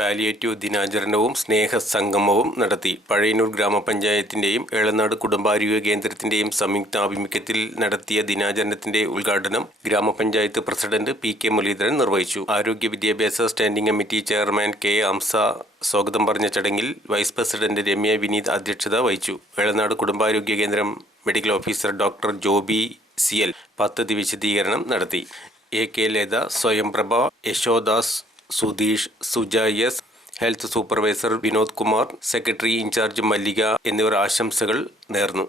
Palliative ദിനാചരണവും സ്നേഹസംഗമവും നടത്തി. പഴയന്നൂർ ഗ്രാമപഞ്ചായത്തിന്റെയും ഏളനാട് കുടുംബാരോഗ്യ കേന്ദ്രത്തിന്റെയും സംയുക്താഭിമുഖ്യത്തിൽ നടത്തിയ ദിനാചരണത്തിന്റെ ഉദ്ഘാടനം ഗ്രാമപഞ്ചായത്ത് പ്രസിഡന്റ് പി കെ മുരളീധരൻ നിർവഹിച്ചു. ആരോഗ്യ വിദ്യാഭ്യാസ സ്റ്റാൻഡിംഗ് കമ്മിറ്റി ചെയർമാൻ കെ അംസ സ്വാഗതം പറഞ്ഞ ചടങ്ങിൽ വൈസ് പ്രസിഡന്റ് രമ്യ വിനീത് അധ്യക്ഷത വഹിച്ചു. ഏളനാട് കുടുംബാരോഗ്യ കേന്ദ്രം medical officer doctor Joby C L പദ്ധതി വിശദീകരണം നടത്തി. A K Latha Swayamprabha Yashodas Sudheesh Suja S health supervisor Vinod Kumar secretary in charge Mallika എന്നിവർ ആശംസകൾ നേർന്നു.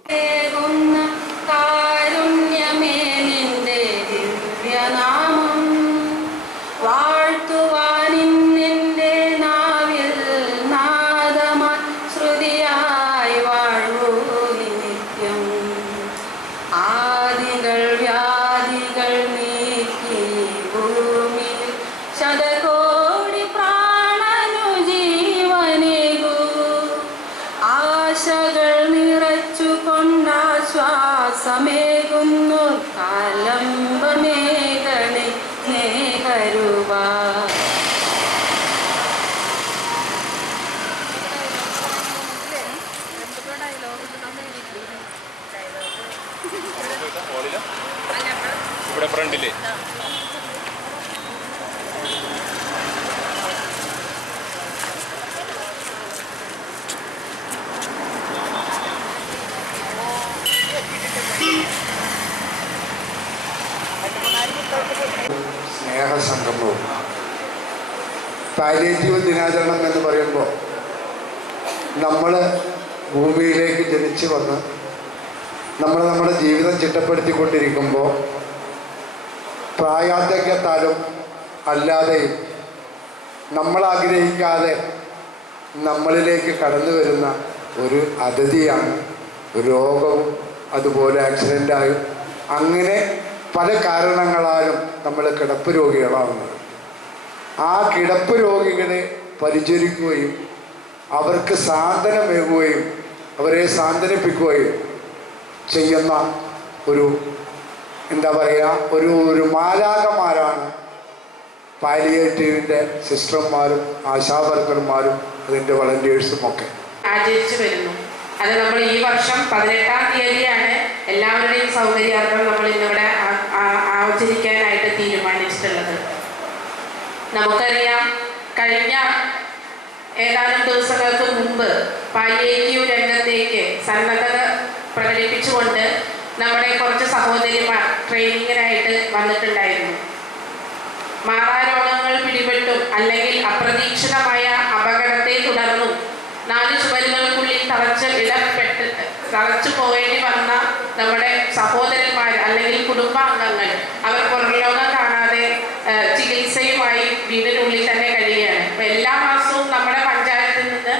ആദികൾ വ്യാധികൾ ഫ്രണ്ടിൽ സ്നേഹസംഗമവും. പാലിയേറ്റീവ് ദിനാചരണം എന്ന് പറയുമ്പോൾ നമ്മൾ ഭൂമിയിലേക്ക് ജനിച്ചു വന്ന് നമ്മൾ നമ്മുടെ ജീവിതം ചിട്ടപ്പെടുത്തിക്കൊണ്ടിരിക്കുമ്പോൾ പ്രായാധിക്യത്താലും അല്ലാതെയും നമ്മൾ ആഗ്രഹിക്കാതെ നമ്മളിലേക്ക് കടന്നു വരുന്ന ഒരു അതിഥിയാണ്. രോഗവും അതുപോലെ ആക്സിഡന്റായും അങ്ങനെ പല കാരണങ്ങളാലും നമ്മൾ കിടപ്പ് രോഗികളാവുന്നത് ആ കിടപ്പ് രോഗികളെ പരിചരിക്കുകയും അവർക്ക് സാന്ത്വനമേകുകയും അവരെ സാന്ത്വനിപ്പിക്കുകയും ചെയ്യുന്ന ഒരു എന്താ പറയുക ഒരു ഒരു മാലാകമാരാണ് പാലിയേറ്റീവിന്റെ സിസ്റ്റർമാരും ആശാവർക്കർമാരും അതിന്റെ വളണ്ടിയേഴ്സും ഒക്കെ ആചരിച്ചു വരുന്നു. അത് നമ്മൾ ഈ വർഷം പതിനെട്ടാം തീയതിയാണ് എല്ലാവരുടെയും സൗകര്യാർത്ഥം നമ്മൾ ഇന്നിവിടെ ആചരിക്കാനായിട്ട് തീരുമാനിച്ചിട്ടുള്ളത്. നമുക്കറിയാം കഴിഞ്ഞ ഏതാനും ദിവസങ്ങൾക്ക് മുമ്പ് പാലിയേറ്റീവ് രംഗത്തേക്ക് സന്നദ്ധത പ്രകടിപ്പിച്ചുകൊണ്ട് നമ്മുടെ കുറച്ച് സഹോദരിമാർ ട്രെയിനിങ്ങിനായിട്ട് വന്നിട്ടുണ്ടായിരുന്നു. മാറാരോഗങ്ങൾ പിടിപെട്ടും അല്ലെങ്കിൽ അപ്രതീക്ഷിതമായ അപകടത്തെ തുടർന്നും. നാല് ചുവരുകൾക്കുള്ളിൽ തറച്ച് ഇടപെട്ട് തറച്ചു പോകേണ്ടി വന്ന നമ്മുടെ സഹോദരന്മാർ അല്ലെങ്കിൽ കുടുംബാംഗങ്ങൾ അവർ പുറംലോകം കാണാതെ ചികിത്സയുമായി വീടിനുള്ളിൽ തന്നെ കഴിയുകയാണ്. അപ്പൊ എല്ലാ മാസവും നമ്മുടെ പഞ്ചായത്തിൽ നിന്ന്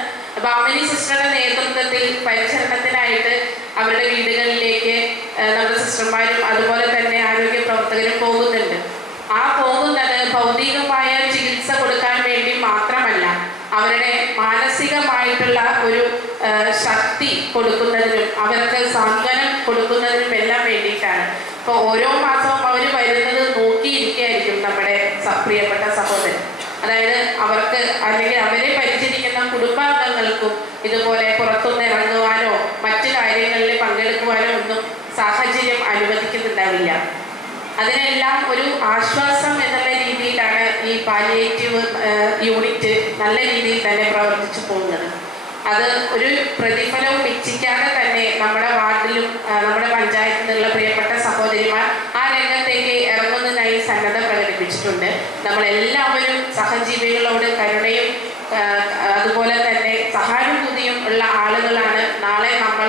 ബാമിനി സിസ്റ്ററുടെ നേതൃത്വത്തിൽ പരിചരണത്തിനായിട്ട് അവരുടെ വീടുകളിലേക്ക് നമ്മുടെ സിസ്റ്റർമാരും അതുപോലെ തന്നെ ആരോഗ്യ പ്രവർത്തകരും പോകുന്നുണ്ട്. ആ പോകുന്നത് ഭൗതികമായ ചികിത്സ കൊടുക്കാൻ വേണ്ടി മാത്രമല്ല അവരുടെ മാനസികമായിട്ടുള്ള ഒരു ശക്തി കൊടുക്കുന്നതിനും അവർക്ക് സാന്ത്വനം കൊടുക്കുന്നതിനും എല്ലാം വേണ്ടിയിട്ടാണ്. അപ്പോൾ ഓരോ മാസവും അവർ വരുന്നത് നോക്കിയിരിക്കുകയായിരിക്കും നമ്മുടെ പ്രിയപ്പെട്ട സഹോദരൻ. അതായത് അവർക്ക് അല്ലെങ്കിൽ അവരെ പരിചരിക്കുന്ന കുടുംബാംഗങ്ങൾക്കും ഇതുപോലെ പുറത്തുനിന്ന് ഇറങ്ങുവാനോ സാഹചര്യം അനുവദിക്കുന്നുണ്ടാവില്ല. അതിനെല്ലാം ഒരു ആശ്വാസം എന്നുള്ള രീതിയിലാണ് ഈ പാലിയേറ്റീവ് യൂണിറ്റ് നല്ല രീതിയിൽ തന്നെ പ്രവർത്തിച്ചു പോകുന്നത്. അത് ഒരു പ്രതിഫലവും മെച്ചിക്കാതെ തന്നെ നമ്മുടെ വാർഡിലും നമ്മുടെ പഞ്ചായത്തിൽ നിന്നുള്ള പ്രിയപ്പെട്ട സഹോദരിമാർ ആ രംഗത്തേക്ക് ഇറങ്ങുന്നതിനായി സന്നദ്ധ പ്രകടിപ്പിച്ചിട്ടുണ്ട്. നമ്മളെല്ലാവരും സഹജീവികളോട് കരുണയും അതുപോലെ തന്നെ സഹാനുഭൂതിയും ഉള്ള ആളുകളാണ്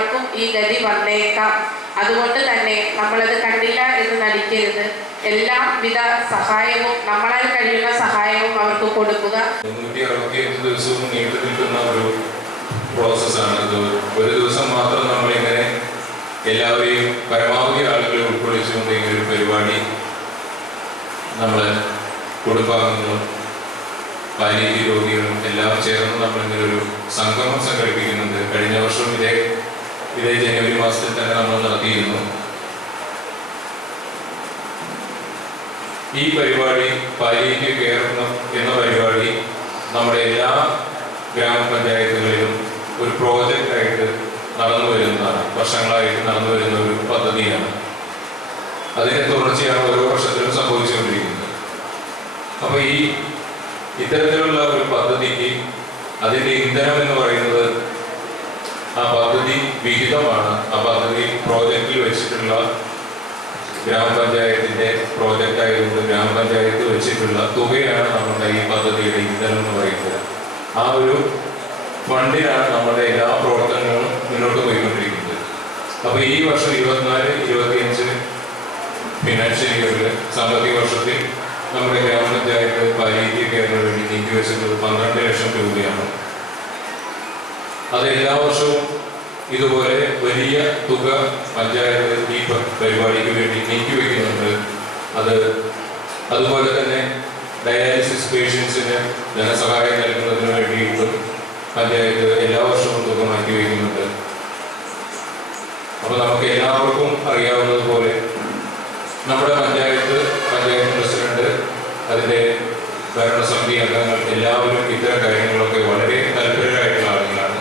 നാളെ ഈ ഗതി വന്നേക്കാം. അതുകൊണ്ട് തന്നെ നമ്മളത് കണ്ടില്ല എന്ന് നടിക്കരുത്. എല്ലാവിധ സഹായവും നമ്മളാൽ കഴിയുന്ന സഹായവും അവർക്ക് കൊടുക്കുക. ദിവസവും ഒരു ഒരു ദിവസം മാത്രം നമ്മളിങ്ങനെ എല്ലാവരെയും പരമാവധി ആളുകളെ ഉൾക്കൊള്ളിച്ചുകൊണ്ട് ഈ ഒരു പരിപാടി നമ്മൾ കുടുംബാംഗങ്ങളും പാലിയേറ്റീവ് രോഗികളും എല്ലാം ചേർന്ന് നമ്മളിങ്ങനെ ഒരു സംഗമം സംഘടിപ്പിക്കുന്നുണ്ട്. കഴിഞ്ഞ വർഷം ഇതേ ഇതേ ജനുവരി മാസത്തിൽ തന്നെ നമ്മൾ നടത്തിയിരുന്നു ഈ പരിപാടി പാലിയേറ്റ് കേരളം എന്ന പരിപാടി നമ്മുടെ എല്ലാ ഗ്രാമപഞ്ചായത്തുകളിലും ഒരു പ്രോജക്റ്റായിട്ട് നടന്നു വരുന്നതാണ്. വർഷങ്ങളായിട്ട് നടന്നു വരുന്ന ഒരു പദ്ധതിയാണ്. അതിന്റെ തുടർച്ചയാണ് ഓരോ വർഷത്തിലും സംഭവിച്ചുകൊണ്ടിരിക്കുന്നത്. അപ്പോൾ ഈ ഇത്തരത്തിലുള്ള ഒരു പദ്ധതിക്ക് അതിന്റെ ഇന്ധനം എന്ന് പറയുന്നത് ആ പദ്ധതി വിഹിതമാണ്. ആ പദ്ധതി പ്രോജക്റ്റിൽ വെച്ചിട്ടുള്ള ഗ്രാമപഞ്ചായത്തിന്റെ പ്രോജക്റ്റ് ആയതുകൊണ്ട് ഗ്രാമപഞ്ചായത്ത് വെച്ചിട്ടുള്ള തുകയാണ് നമ്മുടെ ഈ പദ്ധതിയുടെ ഇന്ധനം എന്ന് പറയുന്നത്. ആ ഒരു ഫണ്ടിലാണ് നമ്മുടെ എല്ലാ പ്രവർത്തനങ്ങളും മുന്നോട്ട് പോയിക്കൊണ്ടിരിക്കുന്നത്. അപ്പൊ ഈ വർഷം ഇരുപത്തിനാല് ഇരുപത്തിയഞ്ച് ഫിനാൻഷ്യൽ ഇയറിൽ സാമ്പത്തിക വർഷത്തിൽ നമ്മുടെ ഗ്രാമപഞ്ചായത്ത് പാലിയേറ്റീവ് കെയറിന് വേണ്ടി വെച്ചിട്ടുള്ളത് പന്ത്രണ്ട് ലക്ഷം രൂപയാണ്. അത് എല്ലാ വർഷവും ഇതുപോലെ വലിയ തുക പഞ്ചായത്ത് ഈ പരിപാടിക്ക് വേണ്ടി നീക്കി വയ്ക്കുന്നുണ്ട് അത് അതുപോലെ തന്നെ ഡയാലിസിസ് പേഷ്യൻസിന് ധനസഹായം നൽകുന്നതിന് വേണ്ടിയിട്ടും പഞ്ചായത്ത് എല്ലാ വർഷവും തുക മാറ്റി വയ്ക്കുന്നുണ്ട് അപ്പോൾ നമുക്ക് എല്ലാവർക്കും അറിയാവുന്നതുപോലെ നമ്മുടെ പഞ്ചായത്ത് പഞ്ചായത്ത് പ്രസിഡന്റ് അതിന്റെ ഭരണസമിതി അംഗങ്ങൾ എല്ലാവരും ഇത്തരം കാര്യങ്ങളൊക്കെ വളരെ താല്പര്യരായിട്ടുള്ള ആളുകളാണ്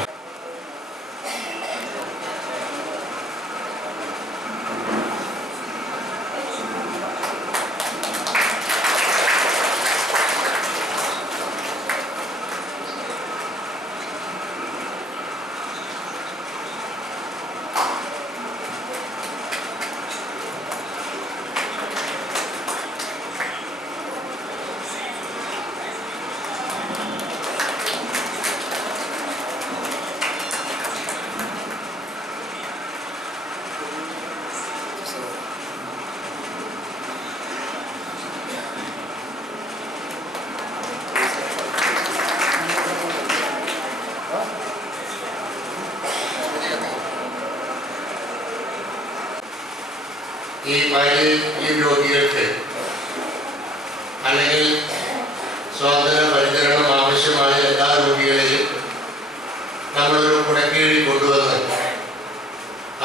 ഈ പാലിയേറ്റീവ് രോഗികൾക്ക് അല്ലെങ്കിൽ സ്വാതന്ത്ര്യ പരിചരണം ആവശ്യമായ എല്ലാ രോഗികളെയും നമ്മളൊരു കുടക്കീഴിൽ കൊണ്ടുവന്ന്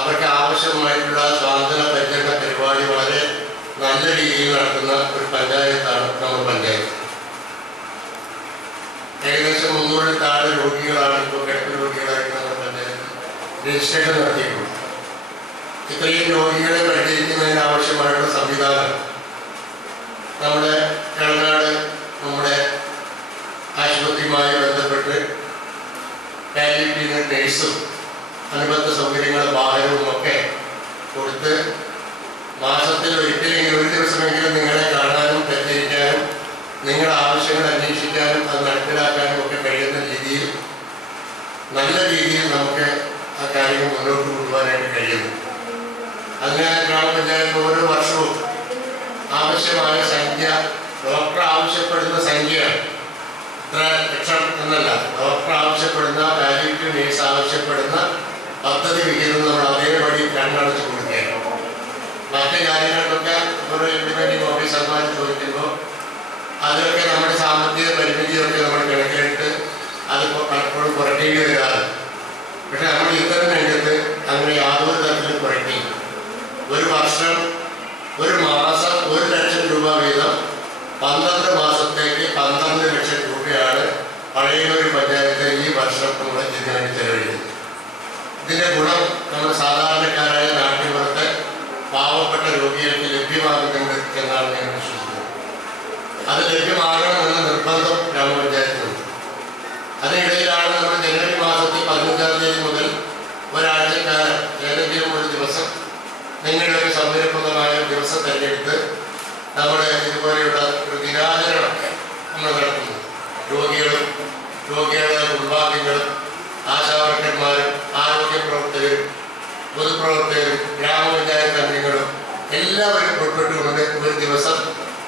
അവർക്ക് ആവശ്യമായിട്ടുള്ള സ്വാതന്ത്ര്യ പരിചരണ പരിപാടി വളരെ നല്ല രീതിയിൽ നടത്തുന്ന ഒരു പഞ്ചായത്താണ് നമ്മുടെ പഞ്ചായത്ത്. ഏകദേശം മുന്നൂറിൽ താഴെ രോഗികളാണ് ഇപ്പോൾ കിടപ്പ് രോഗികളായിട്ട് നമ്മുടെ പഞ്ചായത്ത് രജിസ്ട്രേഷൻ നടത്തിയിട്ടുള്ളത്. ഇത്രയും രോഗികളെ പരിചരിക്കുന്നതിന് ആവശ്യമായുള്ള സംവിധാനം. നമ്മുടെ കേരളനാട് നമ്മുടെ ആശുപത്രിയുമായി ബന്ധപ്പെട്ട് പാലിയേറ്റീവ് നേഴ്സും അനുബന്ധ സൗകര്യങ്ങളും വാഹനവും ഒക്കെ കൊടുത്ത് മാസത്തിൽ ഒരിക്കലെങ്കിലും ഒരു ദിവസമെങ്കിലും നിങ്ങളെ കാണാനും പരിചരിക്കാനും നിങ്ങളുടെ ആവശ്യങ്ങൾ അന്വേഷിക്കാനും അത് നടപ്പിലാക്കാനും ഒക്കെ കഴിയുന്ന രീതിയിൽ നല്ല രീതിയിൽ നമുക്ക് ആ കാര്യങ്ങൾ മുന്നോട്ട് കൊണ്ടുപോകാനായിട്ട് കഴിയുന്നു. അതിന് ഗ്രാമപഞ്ചായത്ത് ഓരോ വർഷവും ആവശ്യമായ സംഖ്യ ഡോക്ടർ ആവശ്യപ്പെടുന്ന സംഖ്യ ഇത്ര ലക്ഷം എന്നല്ല ഡോക്ടർ ആവശ്യപ്പെടുന്ന പാലിയേറ്റീവ് നേഴ്സ് ആവശ്യപ്പെടുന്ന പദ്ധതി വിഹിതം നമ്മൾ അതേപടി രണ്ടടച്ച് കൊടുക്കുകയാണ്. മറ്റു കാര്യങ്ങൾക്കൊക്കെ ഒരു ഇംപ്ലിമെന്റിംഗ് ഓഫീസർമാർ ചോദിക്കുമ്പോൾ അതിലൊക്കെ നമ്മുടെ സാമ്പത്തിക പരിമിതിയൊക്കെ നമ്മൾ കണക്കിലെടുത്ത് അത് പലപ്പോഴും കുറയ്ക്കേണ്ടി വരാറ് പക്ഷെ നമ്മൾ ഇത്തരം രംഗത്ത് അങ്ങനെ യാതൊരു തരത്തിലും വർഷം ഒരു മാസം ഒരു ലക്ഷം രൂപ വീതം പന്ത്രണ്ട് മാസത്തേക്ക് പന്ത്രണ്ട് ലക്ഷം രൂപയാണ് പഴയൊരു പഞ്ചായത്ത് ഈ വർഷം നമ്മുടെ ജില്ലയിൽ ചെലവഴിക്കുന്നത്. ഇതിന്റെ ഗുണം നമ്മൾ സാധാരണക്കാരായ നാട്ടിൻപുറത്തെ പാവപ്പെട്ട രോഗികൾക്ക് ലഭ്യമാകുന്നുണ്ട് എന്നാണ് ഞാൻ വിശ്വസിക്കുന്നത്. അത് ലഭ്യമാകണമെന്ന നിങ്ങളുടെ ഒരു സൗകര്യപ്രദമായ ദിവസം തിരഞ്ഞെടുത്ത് നമ്മുടെ ഇതുപോലെയുള്ള ഒരു ദിനാചരണം നമ്മൾ നടത്തുന്നു. രോഗികളും രോഗികളുടെ കുടുംബാംഗങ്ങളും ആശാവർക്കന്മാരും ആരോഗ്യ പ്രവർത്തകരും പൊതുപ്രവർത്തകരും ഗ്രാമപഞ്ചായത്ത് അംഗങ്ങളും എല്ലാവരും ഉൾപ്പെട്ടുകൊണ്ട് ഒരു ദിവസം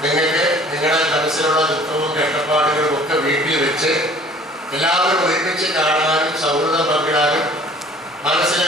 നിങ്ങൾക്ക് നിങ്ങളുടെ മനസ്സിലുള്ള ദുഃഖവും കഷ്ടപ്പാടുകളും ഒക്കെ വീട്ടിൽ വെച്ച് എല്ലാവരും ഒരുമിച്ച് കാണാനും സൗഹൃദം പങ്കിടാനും മനസ്സിലെ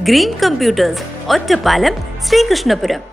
Green computers Ottapalam Sreekrishnapuram.